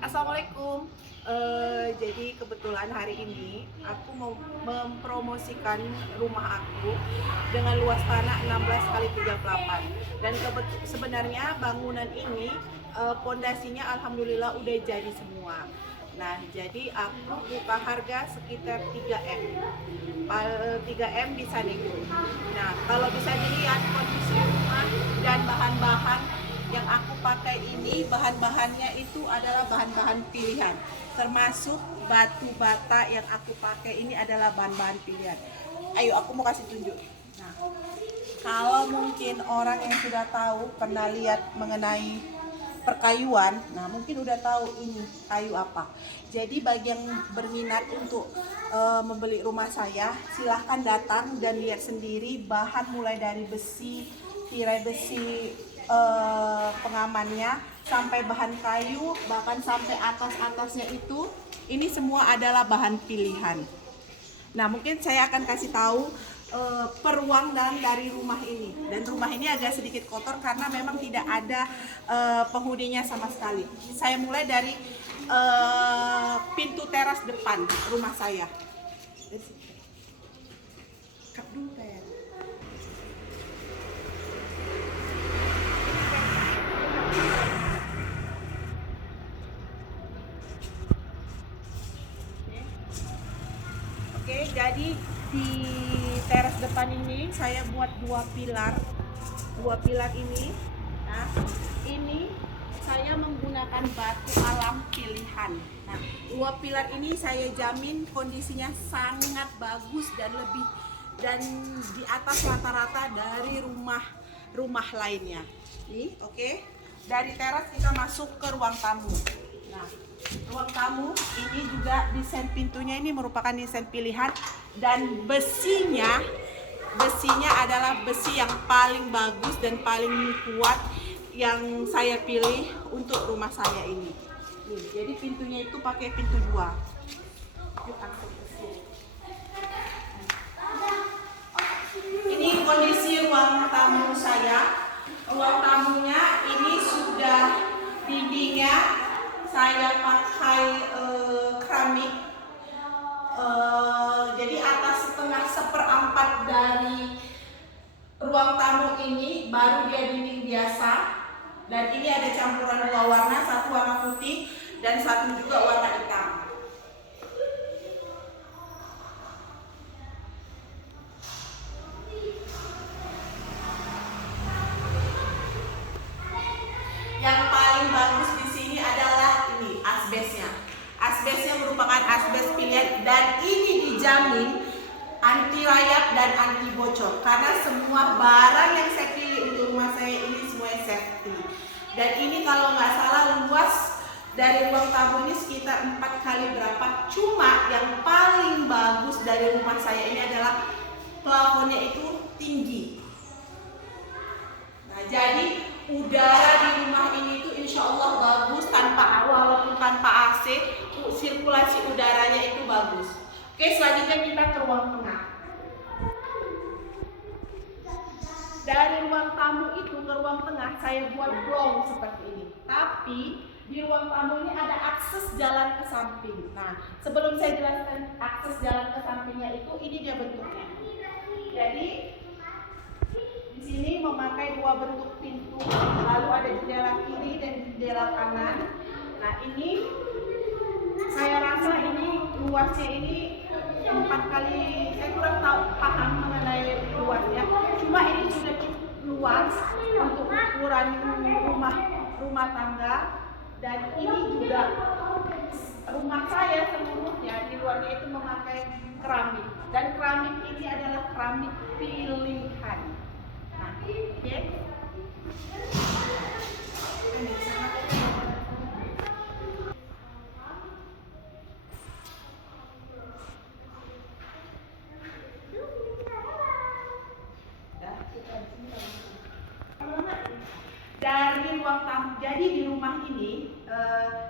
Assalamualaikum. Jadi kebetulan hari ini aku mau mempromosikan rumah aku dengan luas tanah 16 kali 38. Dan sebenarnya bangunan ini pondasinya alhamdulillah udah jadi semua. Nah, jadi aku buka harga sekitar 3M. 3M bisa nego. Nah, kalau bisa dilihat kondisi rumah dan bahan-bahan yang aku pakai ini, bahan-bahannya itu adalah bahan-bahan pilihan, termasuk batu bata yang aku pakai ini adalah bahan-bahan pilihan. Ayo, aku mau kasih tunjuk. Nah, kalau mungkin orang yang sudah tahu pernah lihat mengenai perkayuan, nah mungkin udah tahu ini kayu apa. Jadi bagi yang berminat untuk membeli rumah saya, silahkan datang dan lihat sendiri bahan mulai dari besi, tirai besi, pengamannya sampai bahan kayu, bahkan sampai atas-atasnya itu ini semua adalah bahan pilihan. Nah, mungkin saya akan kasih tahu peruangan dari rumah ini. Dan rumah ini agak sedikit kotor karena memang tidak ada penghuninya sama sekali. Saya mulai dari pintu teras depan rumah saya. Kap dulu, Ter. Oke, jadi di teras depan ini saya buat dua pilar ini. Nah, ini saya menggunakan batu alam pilihan. Nah, dua pilar ini saya jamin kondisinya sangat bagus dan di atas rata-rata dari rumah lainnya. Nih, oke. Dari teras kita masuk ke ruang tamu. Nah, ruang tamu ini juga desain pintunya ini merupakan desain pilihan dan besinya adalah besi yang paling bagus dan paling kuat yang saya pilih untuk rumah saya ini. Nih, jadi pintunya itu pakai pintu dua. Ini kondisi ruang tamu saya. Ruang tamunya ini sudah dindingnya saya pakai keramik. Jadi atas setengah seperempat dari ruang tamu ini baru dia dinding biasa. Dan ini ada campuran dua warna, satu warna putih dan satu juga warna hitam. Yang paling bagus di sini adalah ini asbesnya. Asbesnya merupakan asbes pilihan dan ini dijamin anti rayap dan anti bocor karena semua barang yang saya pilih untuk rumah saya ini semuanya safety. Dan ini kalau nggak salah luas dari ruang tamu ini sekitar 4 kali berapa. Cuma yang paling bagus dari rumah saya ini adalah plafonnya itu tinggi. Nah, jadi udara di rumah ini tuh insya Allah bagus walaupun tanpa AC, sirkulasi udaranya itu bagus. Oke, selanjutnya kita ke ruang tengah. Dari ruang tamu itu ke ruang tengah saya buat blong seperti ini. Tapi di ruang tamu ini ada akses jalan ke samping. Nah, sebelum saya jelaskan akses jalan ke sampingnya itu, ini dia bentuknya. Jadi di sini memakai dua bentuk pintu, lalu ada jendela kiri dan jendela kanan. Nah, ini saya rasa ini luasnya ini 4 kali, saya kurang paham mengenai luasnya. Cuma ini sudah cukup luas untuk ukuran rumah tangga. Dan ini juga rumah saya seluruhnya di luarnya itu memakai keramik. Dan keramik ini adalah keramik pilihan. Nah, oke. Dari ruang tamu, jadi di rumah ini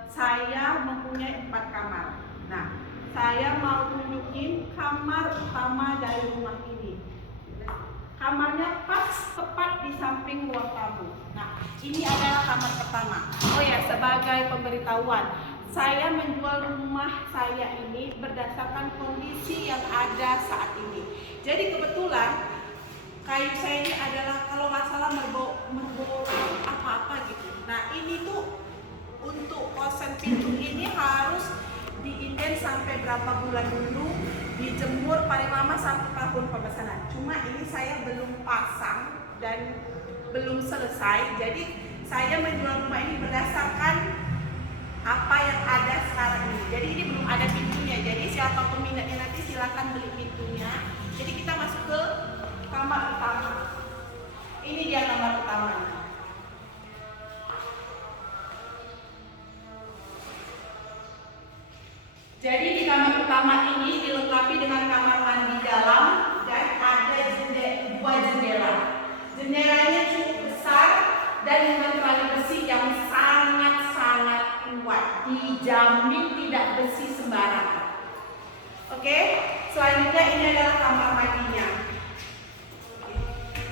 saya mempunyai 4 kamar. Nah, saya mau tunjukin kamar utama dari rumah ini. Kamarnya pas tepat di samping ruang tamu. Nah, ini adalah kamar pertama. Oh ya, sebagai pemberitahuan, saya menjual rumah saya ini berdasarkan kondisi yang ada saat ini. Jadi kebetulan kayu saya ini adalah kalau nggak salah merbau apa-apa gitu. Nah ini tuh untuk kosen pintu ini harus diinden sampai berapa bulan dulu, dijemur paling lama 1 tahun pemesanan. Cuma ini saya belum pasang dan belum selesai. Jadi saya menjual rumah ini berdasarkan apa yang ada sekarang ini. Jadi ini belum ada pintunya. Jadi siapa peminatnya nanti silakan beli pintunya. Jadi kita masuk ke kamar utama. Ini dia kamar utamanya. Jadi di kamar utama ini dilengkapi dengan kamar mandi dalam dan ada dua jendela. Jendelanya cukup besar dan dengan tali besi yang sangat-sangat kuat. Dijamin tidak besi sembarangan. Oke, selanjutnya ini adalah kamar mandinya.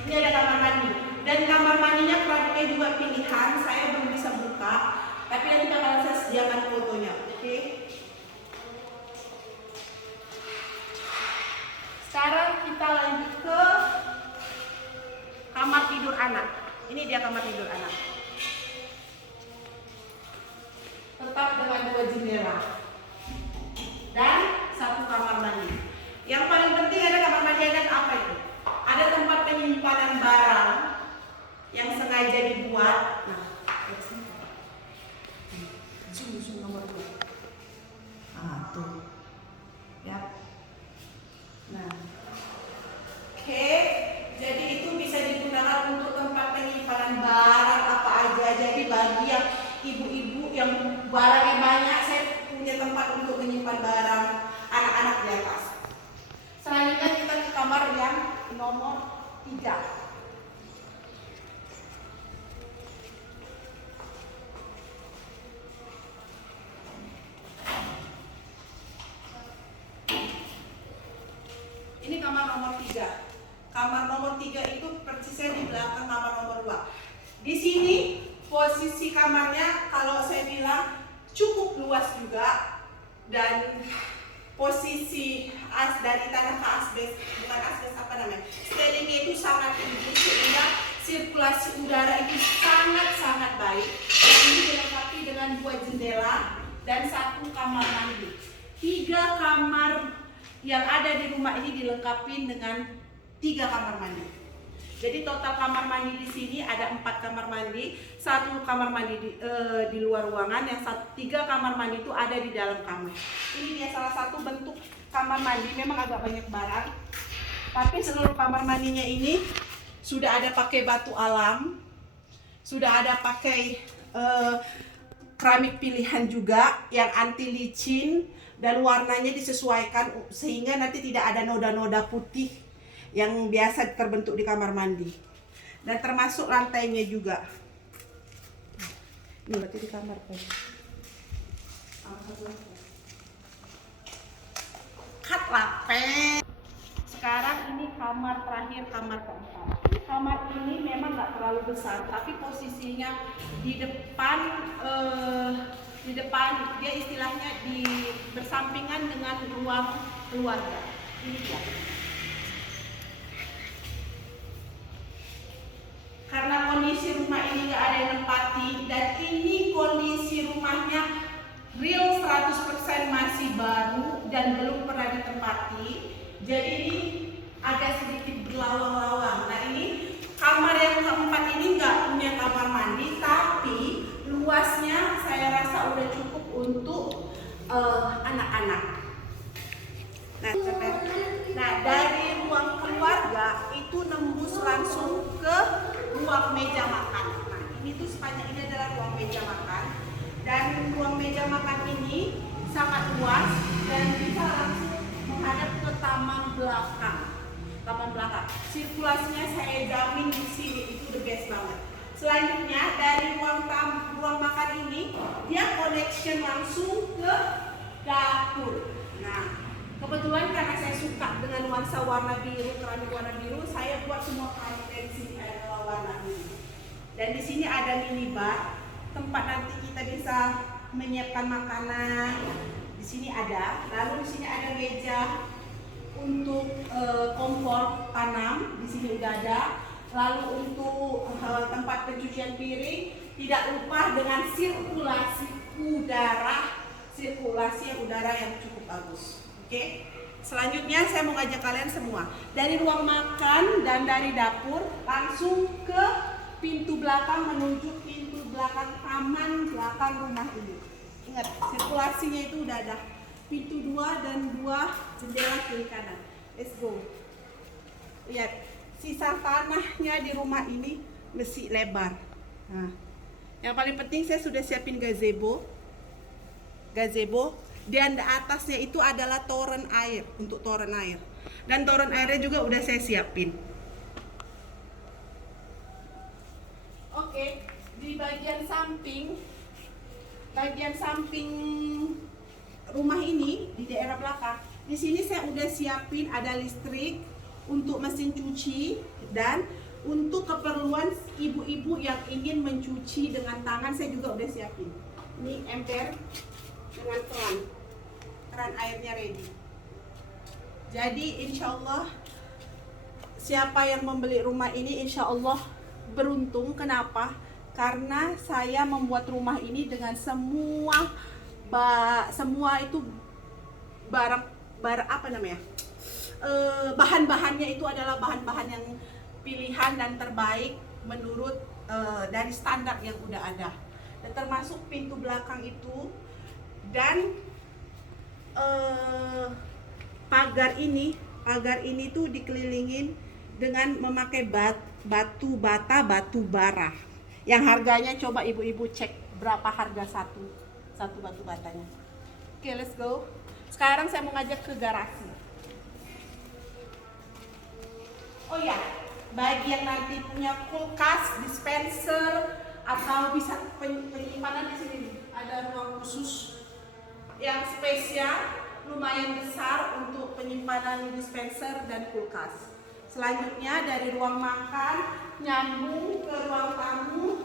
Ini ada kamar mandi dan kamar mandinya kerannya juga pilihan. Saya belum bisa buka, tapi nanti akan saya sediakan fotonya. Oke. Sekarang kita lanjut ke kamar tidur anak. Ini dia kamar tidur anak. Tetap dengan 2 jendela dan 1 kamar mandi. Yang paling penting ada kamar mandi dan apa itu? Ada tempat penyimpanan barang yang sengaja dibuat. Nah, zoom nomor 2. Tuh. Ya. Nah, oke. Jadi itu bisa digunakan untuk tempat penyimpanan barang apa aja. Jadi bagi yang ibu-ibu yang barangnya banyak, saya punya tempat untuk menyimpan barang anak-anak di atas. Selanjutnya kita ke kamar yang nomor 3. Ini kamar nomor 3. Kamar nomor 3 itu persisnya di belakang kamar nomor 2. Di sini posisi kamarnya kalau saya bilang cukup luas juga dan posisi dari tanah ke asbes, bukan asbes apa namanya, stellingnya itu sangat tinggi sehingga sirkulasi udara itu sangat-sangat baik. Dan ini dilengkapi dengan 2 jendela dan 1 kamar mandi. 3 kamar yang ada di rumah ini dilengkapi dengan 3 kamar mandi. Jadi total kamar mandi di sini ada 4 kamar mandi, 1 kamar mandi di luar ruangan, yang 3 kamar mandi itu ada di dalam kamar. Ini dia salah satu bentuk kamar mandi, memang agak banyak barang, tapi seluruh kamar mandinya ini sudah ada pakai batu alam, sudah ada pakai keramik pilihan juga yang anti licin dan warnanya disesuaikan sehingga nanti tidak ada noda-noda putih yang biasa terbentuk di kamar mandi. Dan termasuk lantainya juga. Ini berarti di kamar kat lape. Sekarang ini kamar terakhir, kamar keempat. Kamar ini memang nggak terlalu besar, tapi posisinya di depan dia istilahnya bersampingan dengan ruang keluarga. Ini dia. Karena kondisi rumah ini nggak ada yang nempati dan ini kondisi rumahnya real 100% masih baru dan belum pernah ditempati, jadi ini agak sedikit berlawang-lawang. Nah ini kamar yang keempat ini nggak punya kamar mandi, tapi luasnya saya rasa udah cukup untuk anak-anak. Nah dari ruang keluarga itu nembus langsung ke ruang meja makan. Nah ini tuh sepanjang ini adalah ruang meja makan, dan ruang meja makan ini sangat luas dan bisa langsung menghadap ke taman belakang. Taman belakang, sirkulasinya saya jamin di sini itu the best banget. Selanjutnya dari ruang makan ini dia connection langsung ke dapur. Nah kebetulan karena saya suka dengan nuansa warna biru, keramik warna biru, saya buat semua keramik di sini adalah warna biru. Dan di sini ada minibar, tempat nanti kita bisa menyiapkan makanan. Di sini ada, lalu di sini ada meja untuk kompor tanam, di sini udah ada. Lalu untuk tempat pencucian piring, tidak lupa dengan sirkulasi udara yang cukup bagus. Oke. Selanjutnya saya mau ngajak kalian semua dari ruang makan dan dari dapur langsung ke pintu belakang menuju pintu belakang taman belakang rumah ini. Ingat, sirkulasinya itu udah ada. Pintu 2 dan 2 jendela kiri kanan. Let's go. Lihat, sisa tanahnya di rumah ini masih lebar. Nah, yang paling penting saya sudah siapin gazebo. Dan di atasnya itu adalah toren air, untuk toren air. Dan toren airnya juga udah saya siapin. Oke, di bagian samping rumah ini di daerah belakang. Di sini saya udah siapin ada listrik untuk mesin cuci dan untuk keperluan ibu-ibu yang ingin mencuci dengan tangan saya juga udah siapin. Ini ember dengan keran airnya ready. Jadi insya Allah siapa yang membeli rumah ini insya Allah beruntung. Kenapa? Karena saya membuat rumah ini dengan semua itu barang apa namanya? Bahan-bahannya itu adalah bahan-bahan yang pilihan dan terbaik menurut dari standar yang udah ada. Dan termasuk pintu belakang itu dan pagar ini tuh dikelilingin dengan memakai batu bara yang harganya coba ibu-ibu cek berapa harga satu batu batanya. Oke, let's go. Sekarang saya mau ngajak ke garasi. Oh ya, bagi yang nanti punya kulkas, dispenser atau bisa penyimpanan di sini ada ruang khusus yang spesial lumayan besar untuk penyimpanan dispenser dan kulkas. Selanjutnya dari ruang makan nyambung ke ruang tamu.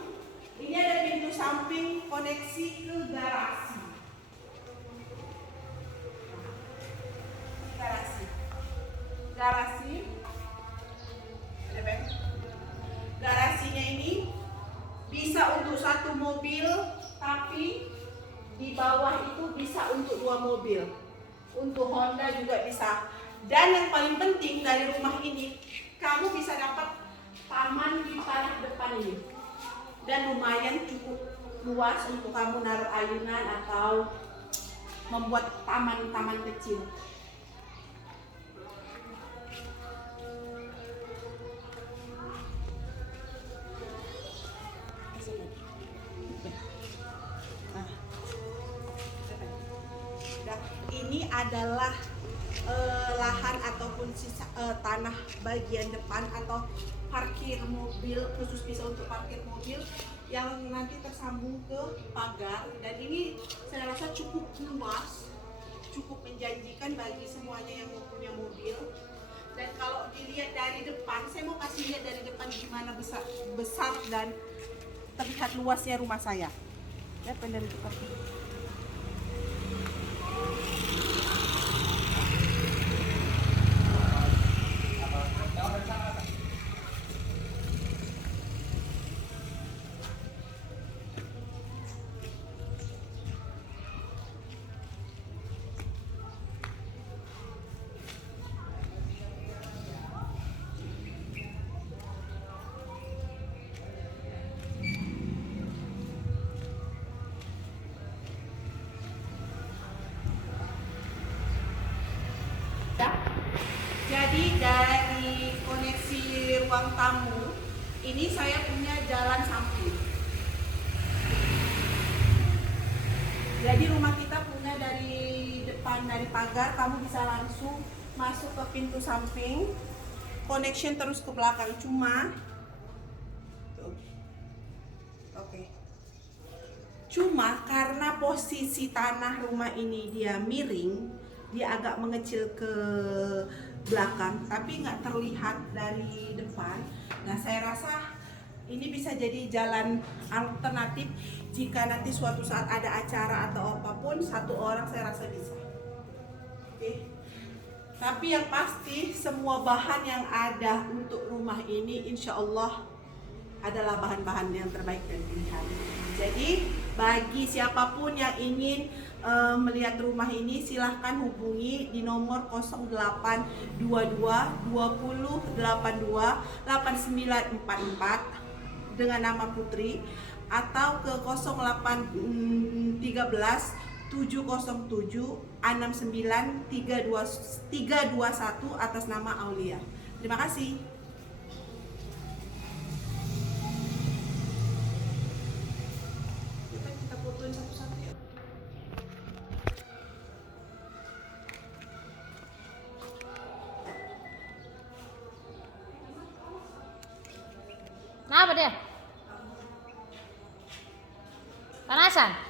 Ini ada pintu samping koneksi ke garasi. Garasinya ini bisa untuk satu mobil, tapi di bawah itu bisa untuk 2 mobil. Untuk Honda juga bisa. Dan yang paling penting dari rumah ini, kamu bisa dapat taman di tanah depan ini. Dan lumayan cukup luas untuk kamu naruh ayunan atau membuat taman-taman kecil. Ini adalah lahan ataupun sisa tanah bagian depan atau parkir mobil, khusus bisa untuk parkir mobil yang nanti tersambung ke pagar. Dan ini saya rasa cukup luas, cukup menjanjikan bagi semuanya yang punya mobil. Dan kalau dilihat dari depan, saya mau kasih lihat dari depan gimana besar dan terlihat luasnya rumah saya. Lihat dari depan. Jadi dari koneksi ruang tamu ini saya punya jalan samping. Jadi rumah kita punya dari depan, dari pagar kamu bisa langsung masuk ke pintu samping, connection terus ke belakang. Cuma karena posisi tanah rumah ini dia miring, dia agak mengecil ke belakang, tapi nggak terlihat dari depan. Nah, saya rasa Ini bisa jadi jalan alternatif jika nanti suatu saat ada acara atau apapun, satu orang saya rasa bisa. Oke. Tapi yang pasti semua bahan yang ada untuk rumah ini insya Allah adalah bahan-bahan yang terbaik dan pilihan. Jadi bagi siapapun yang ingin melihat rumah ini, silahkan hubungi di nomor 0822 20 82 8944 dengan nama Putri, atau ke 0813 707 69 321 atas nama Aulia. Terima kasih. Kita fotoin satu-satu ya. Kenapa dia? Panasan?